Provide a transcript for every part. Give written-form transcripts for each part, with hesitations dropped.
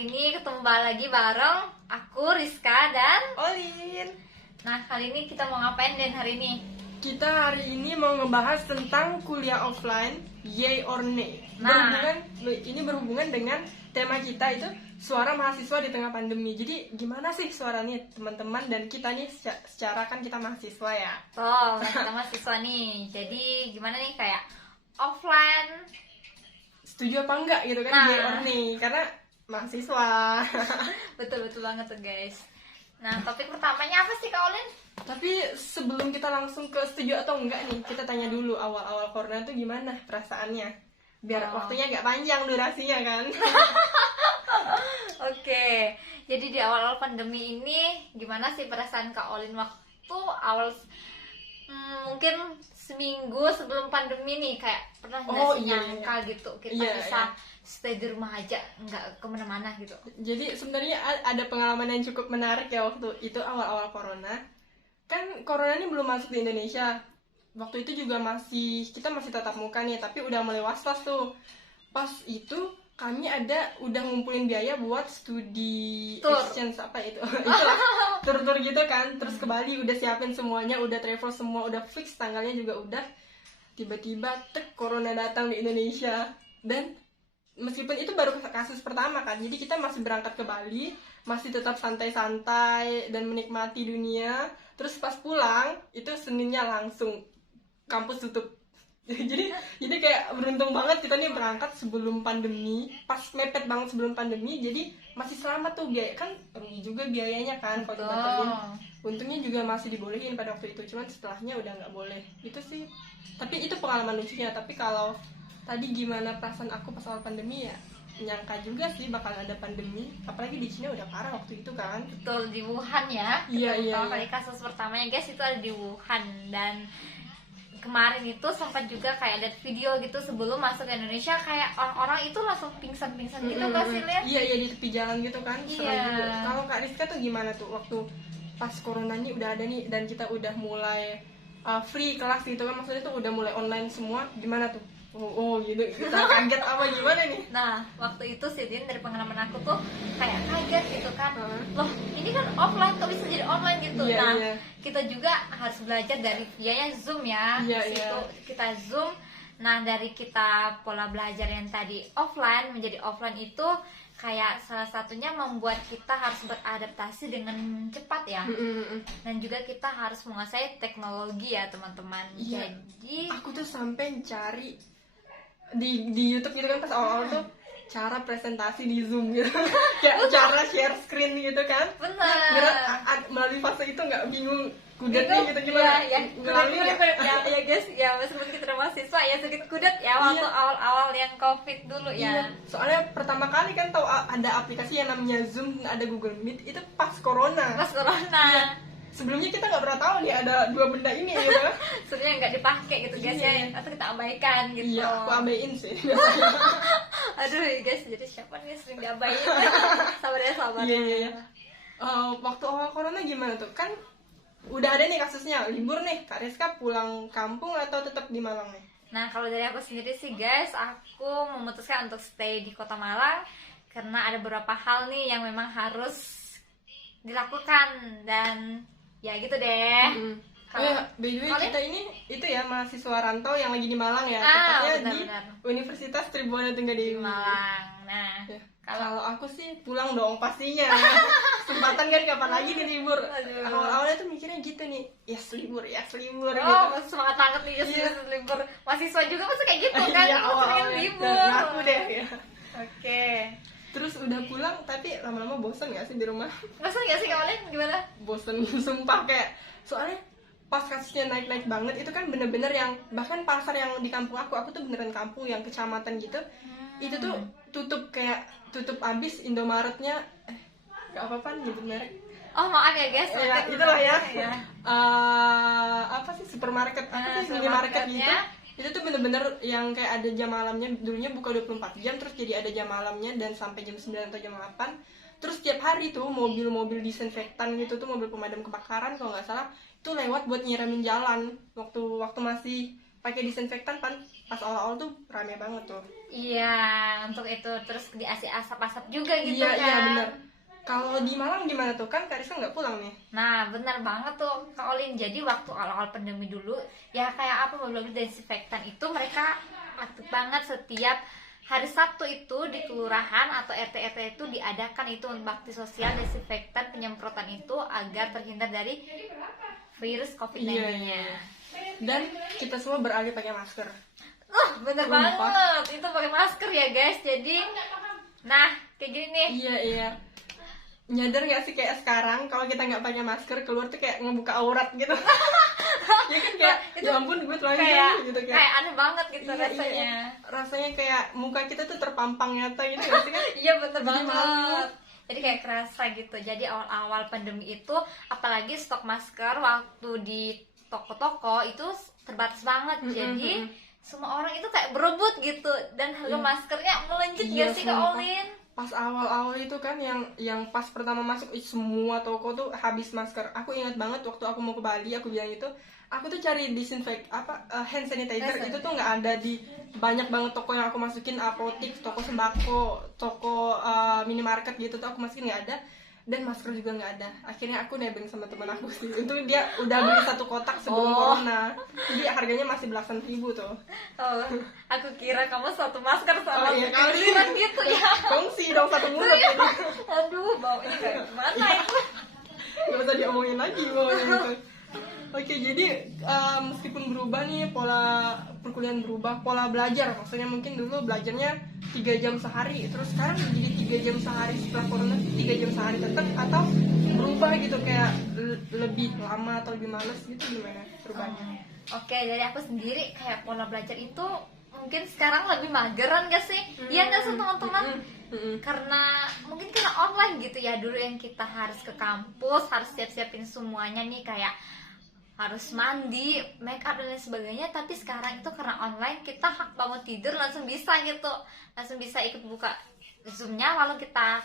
Hari ini ketemu lagi bareng aku Rizka dan Olin. Nah, kali ini kita mau ngapain Den hari ini? Kita hari ini mau ngebahas tentang kuliah offline, yay or nay. Nah. Ini berhubungan dengan tema kita itu suara mahasiswa di tengah pandemi. Jadi gimana sih suaranya teman-teman dan kita nih secara kan kita mahasiswa ya. Oh, kita mahasiswa nih. Jadi gimana nih kayak offline? Setuju apa enggak gitu kan, Nah. yay or nay, karena mahasiswa. Betul-betul banget tuh guys. Nah, topik pertamanya apa sih Kak Olin? Tapi sebelum kita langsung ke setuju atau enggak nih, kita tanya dulu awal-awal corona tuh gimana perasaannya. Biar waktunya agak panjang durasinya kan. Oke, jadi di awal-awal pandemi ini gimana sih perasaan Kak Olin waktu awal mungkin seminggu sebelum pandemi nih kayak pernah nggak sih nyangka gitu kita bisa stay di rumah aja nggak kemana-mana gitu. Jadi sebenarnya ada pengalaman yang cukup menarik ya waktu itu awal-awal corona. Kan corona ini belum masuk di Indonesia. Waktu itu juga kita masih tatap muka nih, tapi udah mulai was-was tuh. Pas itu kami udah ngumpulin biaya buat studi exchange apa itu. Itulah tur-tur gitu kan. Terus ke Bali udah siapin semuanya, udah travel semua, udah fix tanggalnya juga udah. Tiba-tiba corona datang di Indonesia dan meskipun itu baru kasus pertama kan, jadi kita masih berangkat ke Bali, masih tetap santai-santai dan menikmati dunia. Terus pas pulang, itu Seninnya langsung kampus tutup. jadi kayak beruntung banget kita nih berangkat sebelum pandemi, pas mepet banget sebelum pandemi, jadi masih selamat tuh biaya kan rugi juga biayanya kan kalau dibatalin. Untungnya juga masih dibolehin pada waktu itu, cuman setelahnya udah nggak boleh. Itu sih, tapi itu pengalaman lucunya. Tapi kalau tadi gimana perasaan aku pas awal pandemi ya, nyangka juga sih bakal ada pandemi, apalagi di Cina udah parah waktu itu kan. Betul, di Wuhan ya. Iya. Kali kasus pertamanya guys itu ada di Wuhan, dan kemarin itu sempat juga kayak ada video gitu sebelum masuk ke Indonesia kayak orang-orang itu langsung pingsan-pingsan gitu gak sih lihat? Iya di tepi jalan gitu kan. Iya. Kalau Kak Rizka tuh gimana tuh waktu pas coronanya udah ada nih dan kita udah mulai free kelas gitu kan, maksudnya tuh udah mulai online semua, gimana tuh? Oh gitu, kita kaget apa gimana nih? Nah, waktu itu sih Din, dari pengalaman aku tuh kayak kaget gitu kan. Loh, ini kan offline kok bisa jadi online gitu. Iya. Kita juga harus belajar dari via Zoom ya. Kita Zoom. Nah, dari kita pola belajar yang tadi offline menjadi offline itu kayak salah satunya membuat kita harus beradaptasi dengan cepat ya. Dan juga kita harus menguasai teknologi ya teman-teman. Iya. Jadi aku tuh sampai cari di YouTube gitu kan pas awal-awal tuh cara presentasi di Zoom gitu. Kayak cara share screen gitu kan. benar. Melalui fase itu nggak bingung kudatnya gitu gimana? Ya guys, ya meskipun kita mahasiswa ya sedikit kudet ya waktu awal-awal yang COVID dulu ya. Soalnya pertama kali kan tahu ada aplikasi yang namanya Zoom, ada Google Meet itu pas corona. Iya. Sebelumnya kita nggak pernah tahu nih ada dua benda ini gitu. Sebenarnya nggak dipakai gitu guys ya, atau kita abaikan gitu. Iya, aku abain sih. Aduh guys, jadi siapa nih sering diabain? Sabar ya. Iya. Waktu awal corona gimana tuh? Kan udah ada nih kasusnya, libur nih. Kak Rizka pulang kampung atau tetap di Malang nih? Nah, kalau dari aku sendiri sih guys, aku memutuskan untuk stay di Kota Malang karena ada beberapa hal nih yang memang harus dilakukan dan ya gitu deh. By the way, kita ini itu ya mahasiswa rantau yang lagi di Malang ya, tepatnya di Universitas Tribhuwan Tunggadewi Malang. Nah, kalau aku sih pulang dong pastinya. Kesempatan kan kapan lagi nih libur. Awalnya tuh mikirnya gitu nih, libur gitu. Semangat banget nih libur. Mahasiswa juga pasti kayak gitu kan. Iya, awal-awal libur. Aku deh ya. Oke. Terus udah pulang tapi lama-lama bosan gak sih di rumah? Bosan gak sih kalian? Gimana? Bosan sumpah, kayak soalnya pas kasusnya naik-naik banget itu kan bener-bener yang bahkan pasar yang di kampung aku tuh beneran kampung yang kecamatan gitu. Itu tuh tutup abis. Indomaretnya gak apa-apa nyebut merek. Oh maaf ya guys, itulah ya. Apa sih supermarket, minimarket gitu. Itu tuh bener-bener yang kayak ada jam malamnya. Dulunya buka 24 jam, terus jadi ada jam malamnya dan sampai jam 9 atau jam 8. Terus tiap hari tuh mobil-mobil disinfektan gitu tuh, mobil pemadam kebakaran kalau nggak salah, itu lewat buat nyiramin jalan waktu masih pakai disinfektan pas awal-awal tuh rame banget tuh. Iya, untuk itu terus diasih asap-asap juga gitu Iya, kan. iya benar. Kalau di Malang gimana tuh? Kan Kak Rizka nggak pulang nih. Nah, benar banget tuh Kak Olin. Jadi waktu awal-awal pandemi dulu, ya kayak apa mobil desinfektan itu mereka aktif banget setiap hari Sabtu itu di kelurahan atau RT itu diadakan itu bakti sosial desinfektan penyemprotan itu agar terhindar dari virus COVID-19 Iya, nya. Dan kita semua beralih pakai masker. Bener Sumpah. banget. Itu pakai masker ya guys. Jadi, nah kayak gini nih. Iya, iya. Nyadar nggak sih kayak sekarang kalau kita nggak pakai masker keluar tuh kayak ngebuka aurat gitu. Ya kan kayak ya ampun gue telanjang gitu kayak aneh banget gitu iya, rasanya. iya. Rasanya kayak muka kita tuh terpampang nyata gitu nggak sih kan? Iya bener Jadi banget. malu. Jadi kayak kerasa gitu. Jadi awal-awal pandemi itu apalagi stok masker waktu di toko-toko itu terbatas banget. Jadi semua orang itu kayak berebut gitu dan harga maskernya melonjak Iya, gak sih Kak sumpah. Olin? Pas awal-awal itu kan yang pas pertama masuk semua toko tuh habis masker. Aku ingat banget waktu aku mau ke Bali aku bilang itu aku tuh cari hand sanitizer itu tuh nggak ada di banyak banget toko yang aku masukin, apotik, toko sembako, toko minimarket gitu tuh aku masukin nggak ada, dan masker juga nggak ada. Akhirnya aku nebeng sama teman aku sih, itu dia udah beli satu kotak sebelum corona, jadi harganya masih belasan ribu tuh. Oh, aku kira kamu satu masker sama iya kali sekalian gitu ya. kongsi dong satu mulut jadi Aduh, baunya kayak gimana itu? nggak usah diomongin lagi baunya gitu. Oke, jadi meskipun berubah nih pola perkuliahan berubah, pola belajar maksudnya mungkin dulu belajarnya 3 jam sehari, terus sekarang jadi 3 jam sehari setelah corona 3 jam sehari tetap, atau berubah gitu kayak lebih lama atau lebih males gitu, gimana perubahannya? Oke, dari aku sendiri kayak pola belajar itu mungkin sekarang lebih mageran gak sih? Iya gak sih teman-teman? Karena mungkin karena online gitu ya, dulu yang kita harus ke kampus, harus siap-siapin semuanya nih kayak harus mandi, make up dan lain sebagainya. Tapi sekarang itu karena online kita bangun tidur langsung bisa gitu, langsung bisa ikut buka zoomnya lalu kita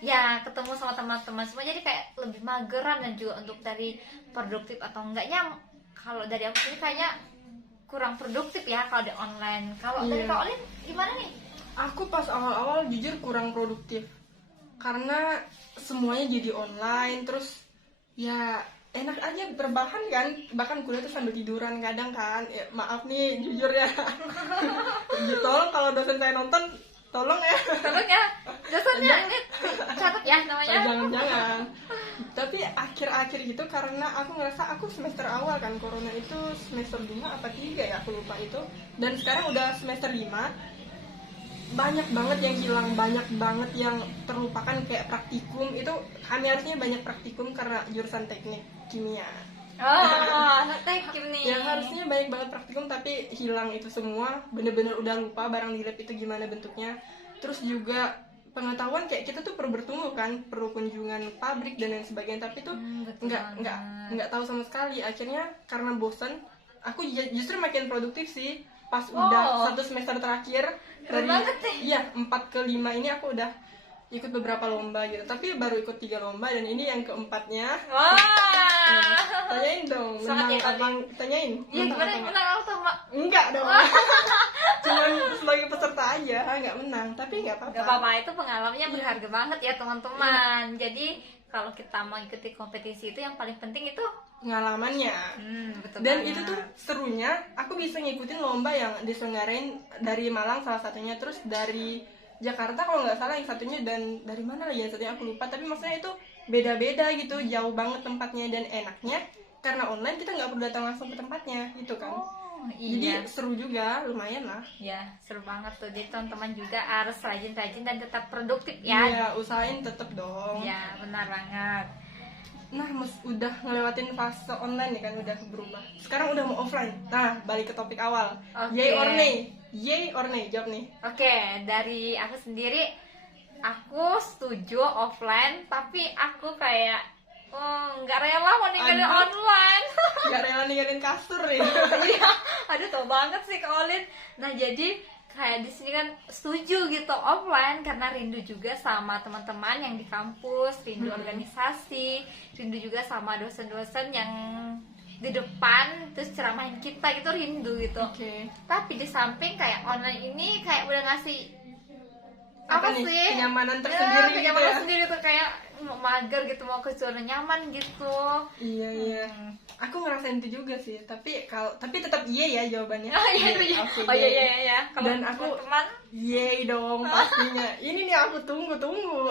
ya ketemu sama teman-teman semua. Jadi kayak lebih mageran dan juga untuk dari produktif atau enggaknya kalau dari aku sendiri kayaknya kurang produktif ya kalau di online. Kalau dari Kak Olin gimana nih? Aku pas awal-awal jujur kurang produktif karena semuanya jadi online, terus ya enak aja berbahan kan, bahkan kuliah tuh sambil tiduran kadang kan. Ya, maaf nih jujur ya. Tolong kalau dosen saya nonton tolong ya. Tolong ya, dosennya ini catat ya namanya. Jangan-jangan. Tapi akhir-akhir gitu karena aku ngerasa aku semester awal kan, corona itu semester 5 apa 3 ya aku lupa itu. Dan sekarang udah semester 5. Banyak banget yang hilang, banyak banget yang terlupakan kayak praktikum. Itu kami harusnya banyak praktikum karena jurusan teknik kimia. Oh, teknik nih. Yang harusnya banyak banget praktikum tapi hilang itu semua. Bener-bener udah lupa barang di lab itu gimana bentuknya. Terus juga pengetahuan kayak kita tuh perlu bertumbuh kan, perlu kunjungan pabrik dan lain sebagainya. Tapi tuh nggak tahu sama sekali. Akhirnya karena bosan, aku justru makin produktif sih pas udah 1 semester terakhir. Dari 4 ke 5 ini aku udah ikut beberapa lomba gitu, tapi baru ikut 3 lomba dan ini yang keempatnya. Wah. Tanyain dong, menang apa? Tanyain. Iya gimana menang auto Mbak? Enggak dong. Cuman sebagai peserta aja, nggak menang, tapi nggak apa-apa. Gak apa-apa, itu pengalamannya berharga banget ya teman-teman. Jadi kalau kita mau ikuti kompetisi itu yang paling penting itu pengalamannya. Betul Dan banget. itu tuh serunya, aku bisa ngikutin lomba yang diselenggarain dari Malang salah satunya, terus dari Jakarta kalau nggak salah yang satunya, dan dari mana lagi yang satunya aku lupa. Tapi maksudnya itu beda-beda gitu, jauh banget tempatnya, dan enaknya karena online kita nggak perlu datang langsung ke tempatnya gitu kan. Iya. Jadi seru juga, lumayan lah. Ya, seru banget tuh. Jadi teman-teman juga harus rajin-rajin dan tetap produktif ya. Iya, usahain tetep dong. Ya, benar banget. Nah, udah ngelewatin fase online ya kan, udah berubah. Sekarang udah mau offline. Nah, balik ke topik awal. Oke. Yay or nay? Yay or nay? Jawab nih. Oke, dari aku sendiri aku setuju offline, tapi aku kayak nggak rela mau ninggalin Aduh. online. Gak rela ninggalin kasur nih. Iya, aduh tau banget sih Kak Olin. Nah jadi kayak di sini kan setuju gitu offline karena rindu juga sama teman-teman yang di kampus, rindu organisasi, rindu juga sama dosen-dosen yang di depan terus ceramahin kita gitu, rindu gitu. Tapi di samping kayak online ini kayak udah ngasih apa nih, sih kenyamanan tersendiri kenyamanan gitu ya. sendiri tuh, kayak mau mager gitu, mau ke zona nyaman gitu. Iya. Aku ngerasain itu juga sih, tapi tetap iya ya jawabannya. Iya. Kalau Dan aku teman, yeay dong pastinya. Ini nih aku tunggu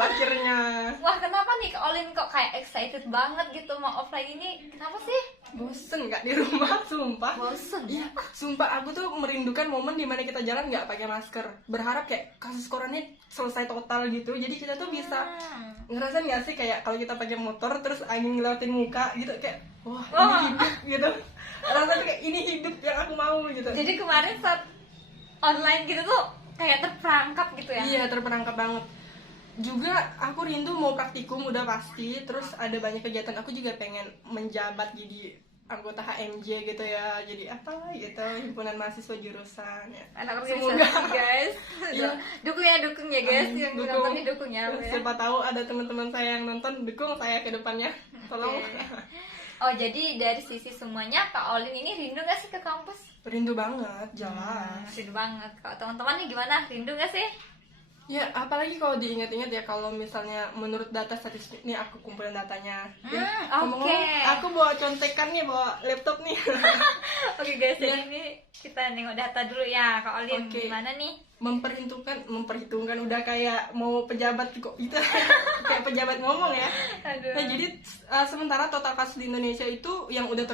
akhirnya. wah kenapa nih Kak Olin kok kayak excited banget gitu mau offline ini? Kenapa sih? Bosen nggak di rumah, sumpah. Bosen. Iya, sumpah aku tuh merindukan momen dimana kita jalan nggak pakai masker. Berharap kayak kasus corona selesai total gitu. Jadi kita tuh bisa ngerasain nggak sih kayak kalau kita pakai motor terus angin ngelewatin muka gitu, kayak wah ini hidup gitu. Rasanya kayak ini hidup yang aku mau gitu. Jadi kemarin saat online gitu tuh kayak terperangkap gitu ya? Iya, terperangkap banget. Juga aku rindu mau praktikum udah pasti. Terus ada banyak kegiatan, aku juga pengen menjabat jadi anggota HMJ gitu ya, jadi apa gitu, himpunan mahasiswa jurusan ya. Anak Semoga organisasi guys. Iya. Dukung ya guys, yang nonton ini dukung ya. Siapa tahu ada teman-teman saya yang nonton, dukung saya ke depannya, tolong. Oh, jadi dari sisi semuanya Kak Olin ini rindu gak sih ke kampus? Rindu banget, jelas. Rindu banget. Kalau teman-teman nih gimana? Rindu gak sih? Ya, apalagi kalau diingat-ingat ya, kalau misalnya menurut data statistik nih, aku kumpulin datanya. Oke. Aku bawa contekan nih, bawa laptop nih. Oke guys, jadi ini kita nengok data dulu ya Kak Olin. Gimana nih? Memperhitungkan udah kayak mau pejabat kok gitu. Kayak pejabat ngomong ya. Aduh. Nah, jadi sementara total kasus di Indonesia itu yang udah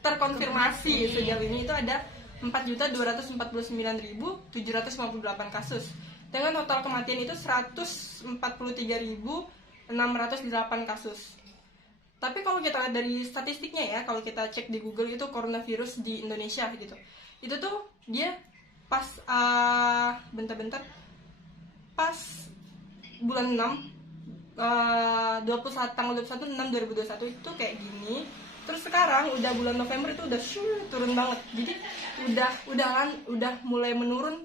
terkonfirmasi sejauh ini itu ada 4.249.758 kasus. Dengan total kematian itu 143.608 kasus. Tapi kalau kita lihat dari statistiknya ya, kalau kita cek di Google itu coronavirus di Indonesia gitu. Itu tuh dia pas pas bulan 6 tanggal 21 6 2021 itu kayak gini. Terus sekarang udah bulan November itu udah turun banget. Jadi udah mulai menurun.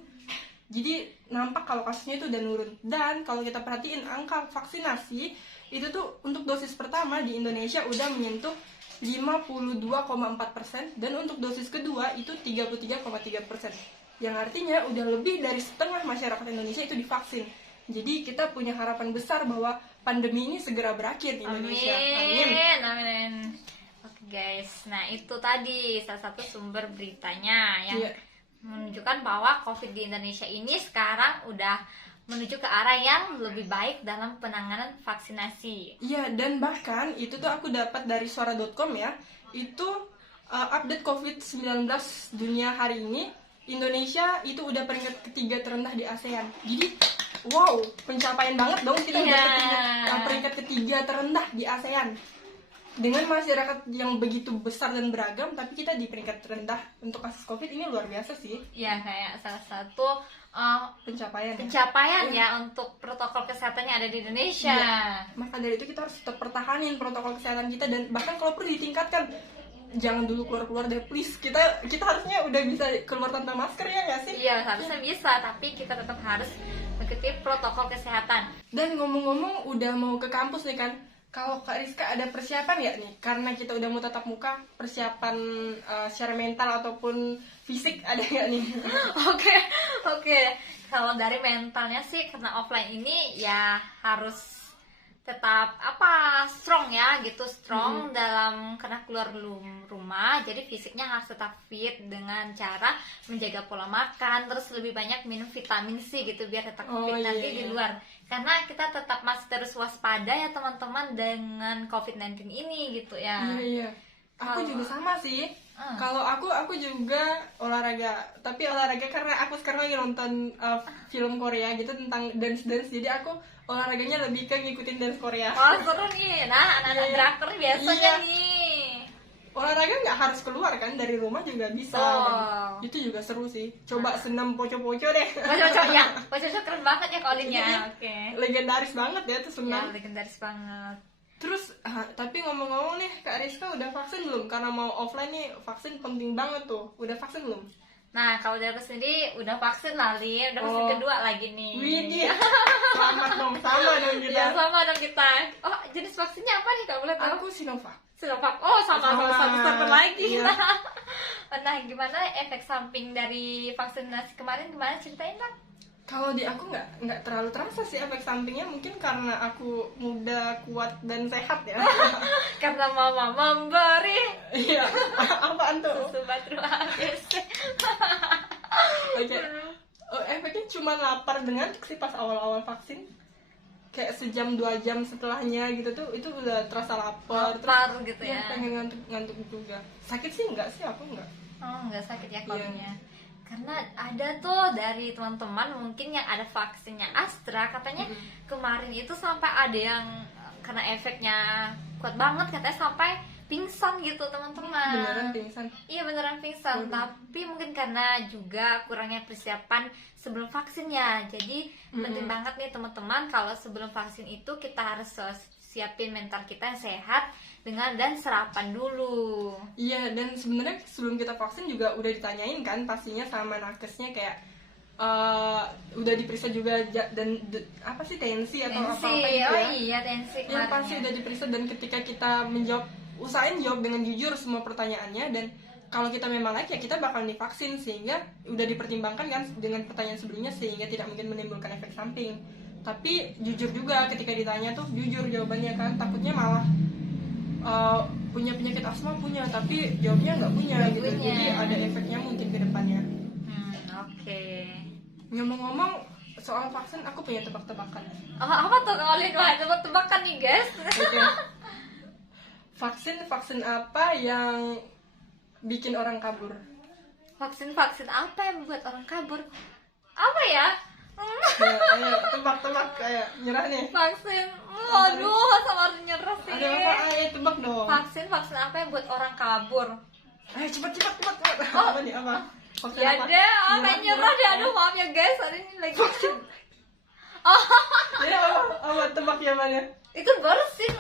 Jadi nampak kalau kasusnya itu udah nurun. Dan kalau kita perhatiin angka vaksinasi itu tuh untuk dosis pertama di Indonesia udah menyentuh 52,4%, dan untuk dosis kedua itu 33,3%. Yang artinya udah lebih dari setengah masyarakat Indonesia itu divaksin. Jadi kita punya harapan besar bahwa pandemi ini segera berakhir di Indonesia. Amin. Oke guys, nah itu tadi salah satu sumber beritanya yang menunjukkan bahwa COVID di Indonesia ini sekarang udah menuju ke arah yang lebih baik dalam penanganan vaksinasi. Iya, dan bahkan itu tuh aku dapat dari suara.com ya. Itu update COVID-19 dunia hari ini, Indonesia itu udah peringkat ketiga terendah di ASEAN. Jadi wow, pencapaian banget dong, kita udah peringkat ketiga terendah di ASEAN. Dengan masyarakat yang begitu besar dan beragam, tapi kita di peringkat terendah untuk kasus COVID, ini luar biasa sih. Ya, kayak salah satu pencapaian ya untuk protokol kesehatan yang ada di Indonesia. Maka dari itu kita harus tetap pertahanin protokol kesehatan kita, dan bahkan kalau perlu ditingkatkan. Jangan dulu keluar deh, please. Kita harusnya udah bisa keluar tanpa masker, ya nggak sih? Iya, harusnya bisa, tapi kita tetap harus mengikuti protokol kesehatan. Dan ngomong-ngomong udah mau ke kampus nih kan, kalau Kak Rizka ada persiapan ya nih, karena kita udah mau tatap muka, persiapan secara mental ataupun fisik ada nggak nih? Oke. Kalau dari mentalnya sih, karena offline ini ya harus tetap strong ya gitu, dalam karena keluar rumah, jadi fisiknya harus tetap fit dengan cara menjaga pola makan, terus lebih banyak minum vitamin C gitu biar tetap fit nanti di luar, karena kita tetap masih terus waspada ya teman-teman dengan COVID-19 ini gitu ya. Iya. Aku juga sama sih. Kalau aku juga olahraga, tapi olahraga karena aku sekarang lagi nonton film Korea gitu tentang dance, jadi aku olahraganya lebih ke ngikutin dance Korea. Oh, seru nih. Nah, anak-anak drakor biasanya nih. Olahraga nggak harus keluar kan, dari rumah juga bisa. Itu juga seru sih. Coba senam poco-poco deh. Poco-poco keren banget ya Colinnya. Oke. Legendaris banget ya tuh senam. Ya, legendaris banget. Terus, tapi ngomong-ngomong nih, Kak Rizka udah vaksin belum? Karena mau offline nih, vaksin penting banget tuh. Udah vaksin belum? Nah, kalau dari aku sendiri udah vaksin lah, Lin. Udah vaksin kedua lagi nih. Widih, selamat dong, sama dong kita. Ya, sama dong kita. Oh, jenis vaksinnya apa nih, Kak? Boleh tahu? Aku Sinovac. Sinovac. Oh, sama satu lagi. Iya. Nah, gimana efek samping dari vaksinasi kemarin, gimana, ceritain dong? Kalau di aku nggak terlalu terasa sih efek sampingnya, mungkin karena aku muda, kuat dan sehat ya. Karena mama memberi Iya. Apaan tuh? susu baterai ABC. Oke. Oh, efeknya cuma lapar dengan sih pas awal-awal vaksin. Kayak sejam 2 jam setelahnya gitu tuh itu udah terasa lapar. Lapar gitu Ya, ya. pengen ngantuk juga. Sakit sih enggak sih, aku enggak. Oh, nggak sakit ya kalaunya. Iya. Karena ada tuh dari teman-teman mungkin yang ada vaksinnya Astra, katanya kemarin itu sampai ada yang kena efeknya kuat banget, katanya sampai pingsan gitu teman-teman. Beneran pingsan. Iya, beneran pingsan. Tapi mungkin karena juga kurangnya persiapan sebelum vaksinnya. Jadi penting banget nih teman-teman, kalau sebelum vaksin itu kita harus siapin mental kita yang sehat dan sarapan dulu. Iya, dan sebenarnya sebelum kita vaksin juga udah ditanyain kan pastinya sama nakesnya kayak udah diperiksa juga dan apa sih tensi atau apa Tensi, gitu oh ya. iya tensi Ya kemarin pasti ya. udah diperiksa, dan ketika kita menjawab, usahain jawab dengan jujur semua pertanyaannya, dan kalau kita memang layak ya kita bakal divaksin, sehingga udah dipertimbangkan kan dengan pertanyaan sebelumnya sehingga tidak mungkin menimbulkan efek samping. Tapi jujur juga ketika ditanya tuh jujur jawabannya kan, takutnya malah punya penyakit asma punya tapi jawabnya nggak punya gitu, Punya. jadi ada efeknya mungkin ke depannya. Oke. Ngomong-ngomong soal vaksin, aku punya tebak-tebakan. Apa tuh kalau lihat tebak-tebakan nih guys? Oke. Vaksin apa yang bikin orang kabur? Vaksin apa yang buat orang kabur? Apa ya? Ya, ayo tebak-tebak, kayak nyerah nih. Vaksin. Waduh, sama nyerah sih. Ada apa? Ayo tebak dong. Vaksin apa yang buat orang kabur? Ayo cepat. Apa nih, apa? Vaksin Ya apa? deh, Gimana? kayak nyerah deh. Aduh, maaf ya guys, hari ini lagi. Ya apa? Tebak ya mana? Itu bersin.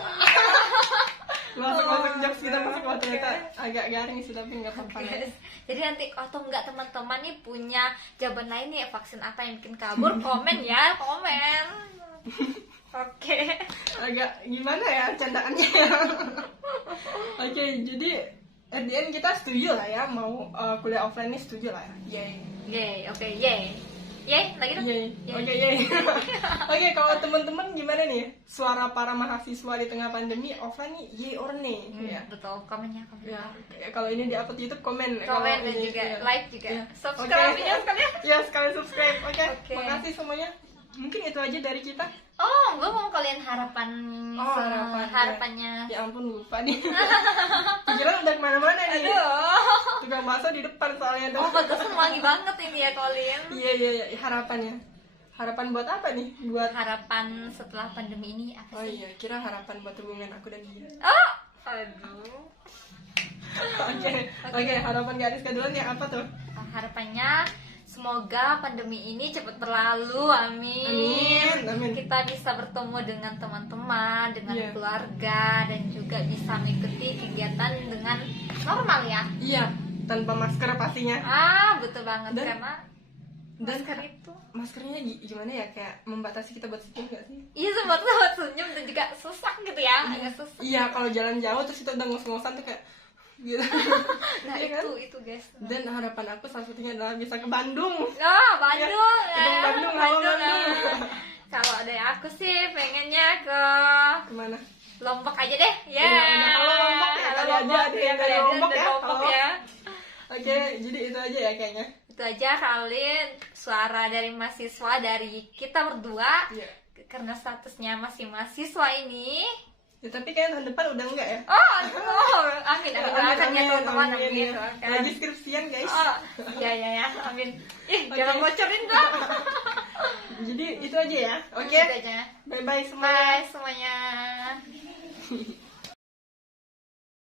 Masuk jokes kita masuk waktu ternyata agak garing sih, tapi nggak apa-apa. Guys, jadi nanti atau enggak teman-teman nih punya jawaban lain nih, vaksin apa yang bikin kabur, komen ya, komen. Oke. Agak gimana ya candaannya. Oke, jadi at the end kita setuju lah ya, mau kuliah offline ini setuju lah ya. Yay. Yay, oke, yay. Yay, lagi dong. Yay. Yay. Oke, yay. Oke, kalau teman-teman gimana nih? Suara para mahasiswa di tengah pandemi offline nih, yay or nay? Ya. Betul, komennya. Ya, kalau ini di upload YouTube komen. Komen Kalau dan ini, juga ya. like juga. Ya. Subscribe Oke. video sekalian. Ya, sekali subscribe. Oke. Oke. Makasih semuanya. Mungkin itu aja dari kita. Oh, gue mau kalian harapan Oh, harapan, harapannya. Ya ampun, lupa nih. Pikiran udah kemana-mana nih. Aduh. Tukang bakso di depan soalnya tuh. Oh, bagusan wangi banget ini ya, Colin. Iya, harapannya. Harapan buat apa nih? Buat Harapan setelah pandemi ini apa Oh sih? iya, kira harapan buat hubungan aku dan dia. Oh, aduh. Oke, harapan Kak Rizka duluan ya, apa tuh? Harapannya semoga pandemi ini cepat berlalu, amin. Amin. Kita bisa bertemu dengan teman-teman, dengan Iya. keluarga, dan juga bisa mengikuti kegiatan dengan normal ya. Iya, tanpa masker pastinya. Betul banget, Dan- karena Dan masker itu maskernya gimana ya, kayak membatasi kita buat senyum gak sih? iya, sempat senyum dan juga susah gitu ya, agak susah. Iya, kalau jalan jauh terus kita udah ngos-ngosan tuh kayak gitu. Nah, Iya kan? itu guys. Dan harapan aku salah satunya adalah bisa ke Bandung. Bandung Ya, ya. Bandung, halo Bandung. Kalau dari aku sih pengennya ke Kemana? Lombok aja deh. Ya. Udah, halo Lombok ya, Halo kali aja Lombok, ada ya, yang dari kali aja Lombok dari ya. Lombok Halo. ya. Oke, jadi itu aja ya kayaknya. Itu aja kali suara dari mahasiswa dari kita berdua. Iya. Karena statusnya masih mahasiswa ini. Ya, tapi kayak tahun depan udah enggak ya? Amin, doakan ya teman-teman, amin. Doakan. Lagi skripsian guys. Ya, amin. Oke. Jangan bocorin dong. Jadi itu aja ya. Oke. Itu aja. Bye bye semuanya. Bye semuanya.